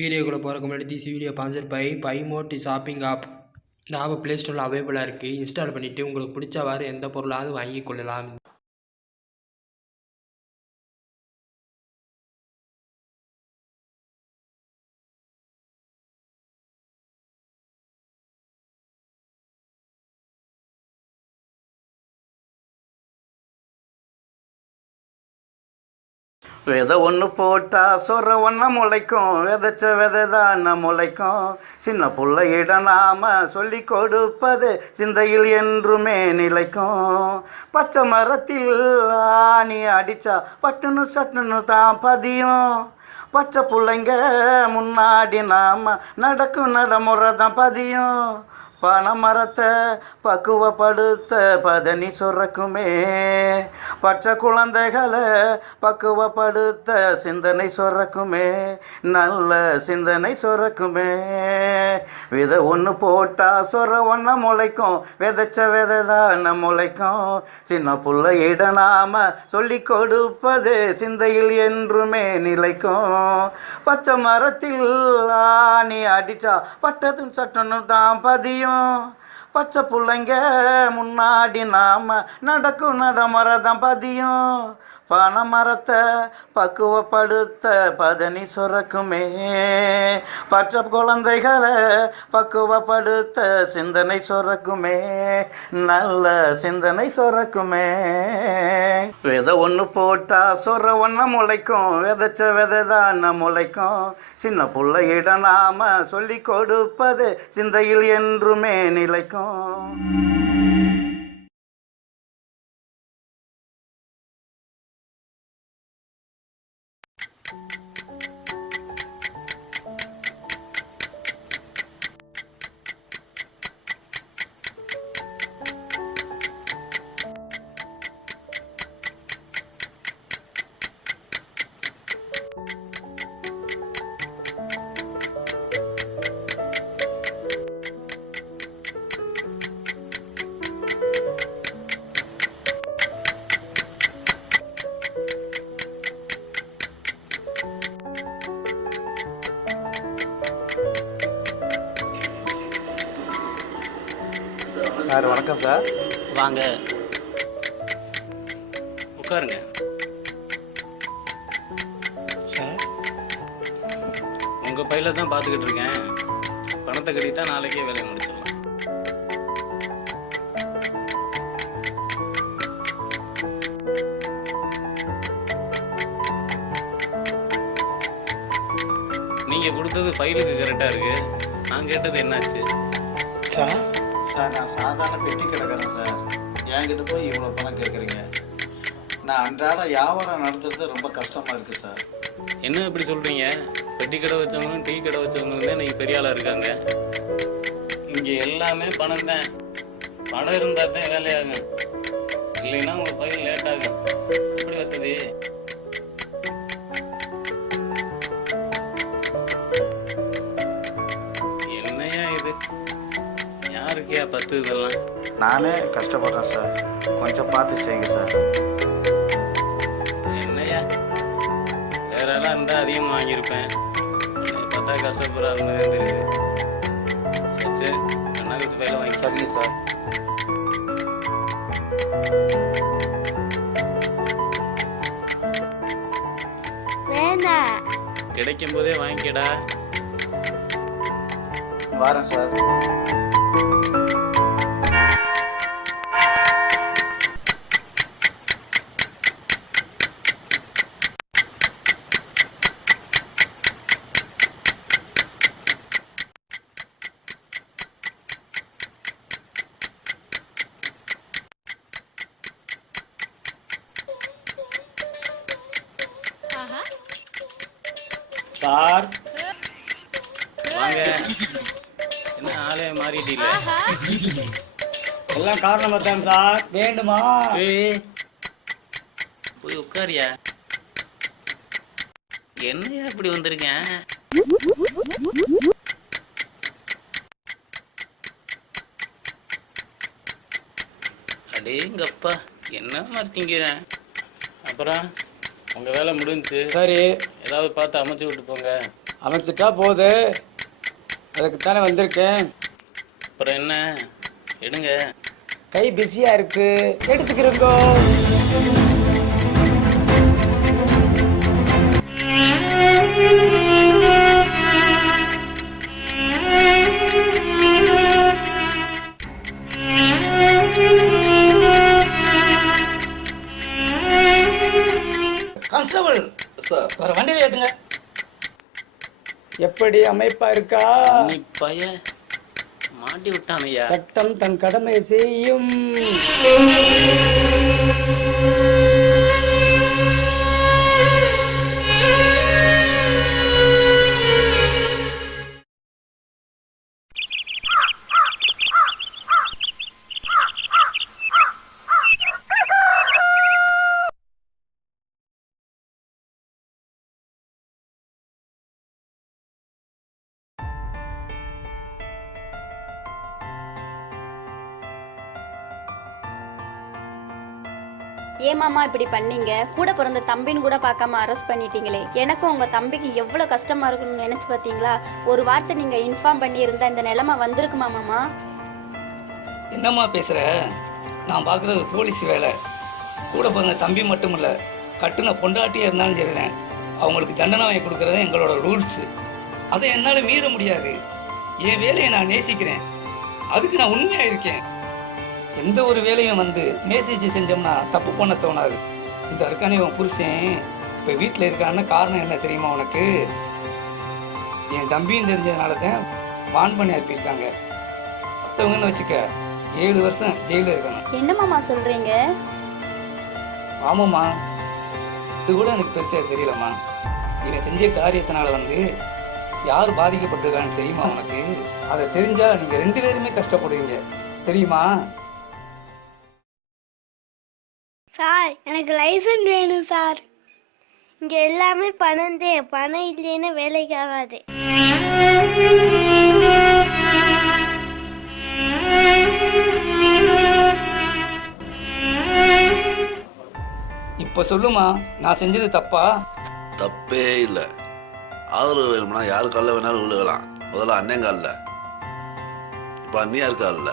வீடியோக்குள்ளே போகிறதுக்கு முன்னாடி this video sponsor by mod shopping app. இந்த ஆப் ப்ளே ஸ்டோரில் அவைலபிளாக இருக்குது. இன்ஸ்டால் பண்ணிவிட்டு உங்களுக்கு பிடிச்சவாறு எந்த பொருளாவது வாங்கி கொள்ளலாம். விதை ஒன்று போட்டால் சொர ஒன்றை முளைக்கும், விதைச்ச விதை தான் முளைக்கும். சின்ன பிள்ளையிட நாம சொல்லி கொடுப்பது சிந்தையில் என்றுமே நிலைக்கும். பச்சை மரத்தில் ஆணி அடித்தா பட்டுன்னு சட்டுன்னு தான் பதியும். பச்சை பிள்ளைங்க முன்னாடி நாம் நடக்கும் நடைமுறை தான் பதியும். பனை மரத்தை பக்குவப்படுத்த பதனி சொரக்குமே, பச்சை குழந்தைகளை பக்குவப்படுத்த சிந்தனை சொரக்குமே, நல்ல சிந்தனை சொரக்குமே. விதை ஒன்று போட்டால் சொர ஒன்றை முளைக்கும், விதைச்ச விதை தான் முளைக்கும். சின்ன பிள்ளையிட நாம சொல்லி கொடுப்பது சிந்தையில் என்றுமே நிலைக்கும். பச்சை மரத்தில் ஆணி அடித்தா பட்டதும் சட்டன்னு தான் பதியும். பச்சை பிள்ளைங்க முன்னாடி நாம் நடக்கும் நடைமுறை தான் பதியும். பனை மரத்தை பக்குவப்படுத்த பதனி சுரக்குமே, பச்சை குழந்தைகளை பக்குவப்படுத்த சிந்தனை சுரக்குமே, நல்ல சிந்தனை சுரக்குமே. விதை ஒன்று போட்டால் சொர ஒன்றை முளைக்கும், விதைச்ச விதை தான் முளைக்கும். சின்ன பிள்ளையிட நாம சொல்லி கொடுப்பது சிந்தையில் என்றுமே நிலைக்கும். சார் வணக்கம் சார். வாங்க உட்காருங்க. சார் உங்கள் பையில தான் பார்த்துக்கிட்டு இருக்கேன். பணத்தை கட்டிட்டா நாளைக்கே வேலையை முடிச்சிடலாம். நீங்கள் கொடுத்தது ஃபைலுக்கு கரெக்டாக இருக்குது. நான் கேட்டது என்னாச்சு? சார் சார் நான் சாதாரண பெட்டி கிடக்கிறேன் சார். என்கிட்ட போய் இவ்வளோ பணம் கேட்குறீங்க. நான் அன்றாட வியாபாரம் நடத்துறது ரொம்ப கஷ்டமாக இருக்குது சார். என்ன இப்படி சொல்கிறீங்க? பெட்டி கடை வச்சவங்களும் டீ கடை வச்சவங்களும் தான் இன்றைக்கி பெரிய ஆளாக இருக்காங்க. இங்கே எல்லாமே பணம் தான். பணம் இருந்தால் தான் வேலையாகும், இல்லைன்னா உங்கள் பையன் லேட் ஆகும். எப்படி வசதி? என்னையா இது? யாருக்கையா 10 இதெல்லாம்? நானே கஷ்டப்படுறேன் சார், கொஞ்சம் பார்த்து செய்யுங்க சார். என்னையா வேற எல்லாம் இருந்தால் அதிகமாக வாங்கியிருப்பேன். பார்த்தா கஷ்டப்படுற மாதிரி தெரியுது. சரி சரி, கண்ணா வச்சு வேலை வாங்கி. சரிங்க சார். கிடைக்கும் போதே வாங்கிக்கடா. வரேன் சார். சார் வாங்க. என்ன ஆளே மாறிட்டீங்க? எல்லாம் காரணமா தான் சார். வேண்டுமா? போய் உட்காரியா. என்னையா இப்படி வந்திருக்கேன்? அடேங்கப்பா, என்ன மாதிரி திங்கிறேன். அப்புறம் உங்கள் வேலை முடிஞ்சுச்சு. சரி, ஏதாவது பார்த்து அமைச்சு விட்டு போங்க. அமைச்சிட்டா போது, அதுக்குத்தானே வந்திருக்கேன். அப்புறம் என்ன எடுங்க. கை பிஸியா இருக்கு, எடுத்துக்கிறோங்கோ. கான்ஸ்டபிள் சார் வர வண்டியில ஏத்துங்க. எப்படி அமைப்பா இருக்கா? நீ பைய மாட்டி விட்டானையா. சட்டம் தன் கடமை செய்யும். ஏமாமா இப்படி பண்ணீங்க? கூட பிறந்த தம்பின்னு கூட பார்க்காம அரெஸ்ட் பண்ணிட்டீங்களே. எனக்கும் உங்க தம்பிக்கு எவ்வளோ கஷ்டமா இருக்குன்னு நினைச்சு பார்த்தீங்களா? ஒரு வார்த்தை நீங்க இன்ஃபார்ம் பண்ணியிருந்தா இந்த நிலைமை வந்திருக்குமா மாமா? என்னம்மா பேசுற? நான் பார்க்குறது போலீஸ் வேலை. கூட பிறந்த தம்பி மட்டும் இல்லை, கட்டுன பொண்டாட்டியாக இருந்தாலும் சரிதான், அவங்களுக்கு தண்டனை வாங்கி கொடுக்குறது எங்களோட ரூல்ஸு. அதை என்னால் மீற முடியாது. என் வேலையை நான் நேசிக்கிறேன், அதுக்கு நான் உண்மையாக இருக்கேன். எந்த ஒரு வேலையும் நேசிச்சு செஞ்சோம்னா தப்பு பண்ண தோணாது. இந்த இருக்கானே உன் புருஷன் இப்போ வீட்டில் இருக்கான்னு காரணம் என்ன தெரியுமா உனக்கு? என் தம்பியும் தெரிஞ்சதுனால தான் வான் பண்ணி அனுப்பியிருக்காங்க. மற்றவங்கன்னு வச்சுக்க 7 வருஷம் ஜெயிலில் இருக்கணும். என்ன மாமா சொல்றீங்க? ஆமாம்மா, இது கூட எனக்கு பெருசாக தெரியலம்மா. இவன் செஞ்ச காரியத்தினால யார் பாதிக்கப்பட்டிருக்கான்னு தெரியுமா உனக்கு? அதை தெரிஞ்சா நீங்கள் 2 பேருமே கஷ்டப்படுவீங்க தெரியுமா? சார், எனக்கு லைசன்ஸ் வேணும் சார். இங்கே எல்லாமே பணந்தே, பணம் இல்லைன்னா வேலைக்கு ஆகாது. இப்போ சொல்லுமா, நான் செஞ்சது தப்பா? தப்பே இல்லை. ஆதரவு வேணும்னா யாரு காலில் வேணாலும் விழுகலாம். முதல்ல அண்ணன் காலில், இப்போ அண்ணியா இருக்கால்ல.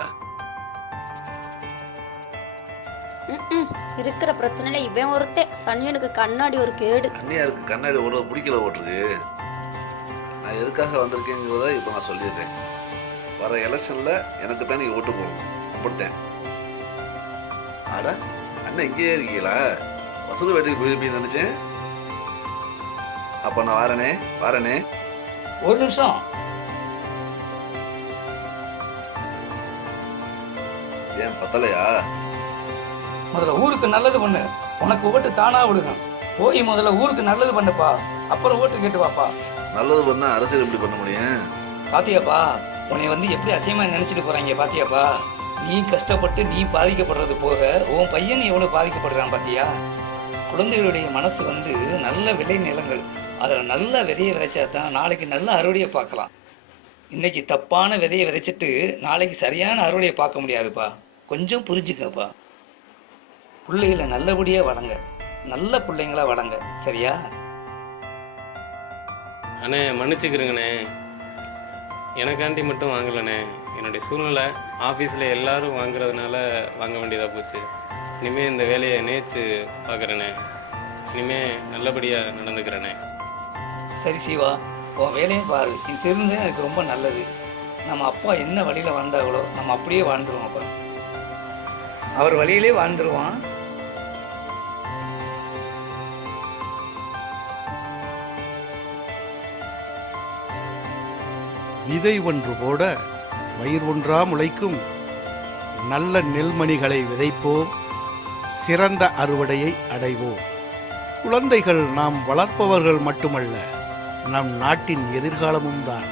இருக்கிற பிரச்சனையில இவன் ஒருத்தன். சன்னியனுக்கு கண்ணாடி ஒரு கேடு. அண்ணியா இருக்கு கண்ணாடி ஒரு பிடிக்கல ஓட்டுருக்கு. நான் எதுக்காக வந்திருக்கேங்கிறத இப்போ நான் சொல்லிடுறேன். வர எலெக்ஷனில் எனக்கு தான் நீ ஓட்டு போடணும். அப்படித்தேன். அட அண்ணன் இங்கேயே இருக்கீங்களா? வசூல் வேட்டைக்கு போயிருப்பீங்கன்னு நினச்சேன். அப்போ நான் வாரனே. ஒரு நிமிஷம். ஏன் பத்தலையா? முதல்ல ஊருக்கு நல்லது பண்ணு, உனக்கு ஓட்டு தானா விடுங்க. போய் முதல்ல ஊருக்கு நல்லது பண்ணுப்பா, அப்புறம் ஓட்டு கேட்டு வாப்பா. நல்லது பண்ணா அரசியல் எப்படி பண்ண முடியும்? பாத்தியாப்பா, உன்னை எப்படி அசியமா நினைச்சிட்டு போறாங்க பாத்தியாப்பா? நீ கஷ்டப்பட்டு நீ பாதிக்கப்படுறது போக உன் பையன் எவ்வளவு பாதிக்கப்படுறான் பாத்தியா? குழந்தைகளுடைய மனசு நல்ல விளை நிலங்கள், அதில் நல்ல விதையை விதைச்சா தான் நாளைக்கு நல்ல அறுவடையை பார்க்கலாம். இன்னைக்கு தப்பான விதையை விதைச்சிட்டு நாளைக்கு சரியான அறுவடையை பார்க்க முடியாதுப்பா. கொஞ்சம் புரிஞ்சுக்கப்பா. பிள்ளைகளை நல்லபடியாக வளங்க, நல்ல பிள்ளைங்களா வளங்க, சரியா? அண்ணே மன்னிச்சுக்கிறேங்கண்ணே, எனக்காண்டி மட்டும் வாங்கலண்ணே. என்னுடைய சூழ்நிலை ஆஃபீஸில் எல்லாரும் வாங்குறதுனால வாங்க வேண்டியதாக போச்சு. இனிமேல் இந்த வேலையை நேச்சு பார்க்குறேண்ணே. இனிமேல் நல்லபடியாக நடந்துக்கிறேண்ணே. சரி சிவா, உன் வேலையும் பாரு. இது தெரிஞ்சது எனக்கு ரொம்ப நல்லது. நம்ம அப்பா என்ன வழியில் வாழ்ந்தாங்களோ நம்ம அப்படியே வாழ்ந்துருவோம்ப்பா. அவர் வழியிலே வாழ்ந்துருவான். விதை ஒன்று போட வயிர் ஒன்றா முளைக்கும். நல்ல நெல்மணிகளை விதைப்போம், சிறந்த அறுவடையை அடைவோம். குழந்தைகள் நாம் வளர்ப்பவர்கள் மட்டுமல்ல, நம் நாட்டின் எதிர்காலமும் தான்.